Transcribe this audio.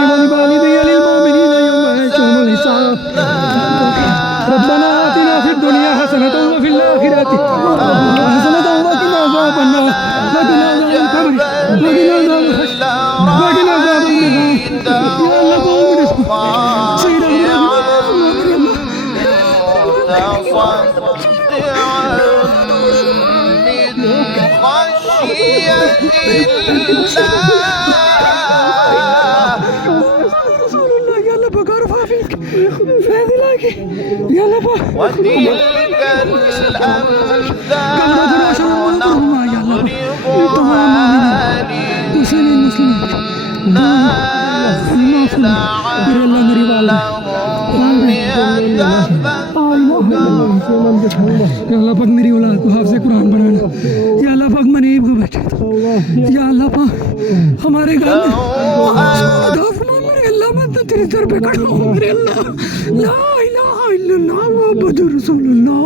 ولوالدي للمؤمنين يوم يقوم الحساب ربنا آتنا في الدنيا حسنة وفي الآخرة حسنة وقنا عذاب النار وقنا عذاب القبر وقنا عذاب الحشر وقنا عذاب النار يا الله قوم سيدنا وتلك الأمثال نضربها للناس لعلهم يتفكرون या अल्लाह पाक मेरी औलाद को हाफ़िज़ कुरान बनाना या अल्लाह पाक मनीब को बचा या अल्लाह पाक हमारे घर में अल्लाह मैं तेरे दर पे खड़ा हूँ मेरे अल्लाह ला इलाहा इल्लल्लाह मुहम्मदुर रसूलुल्लाह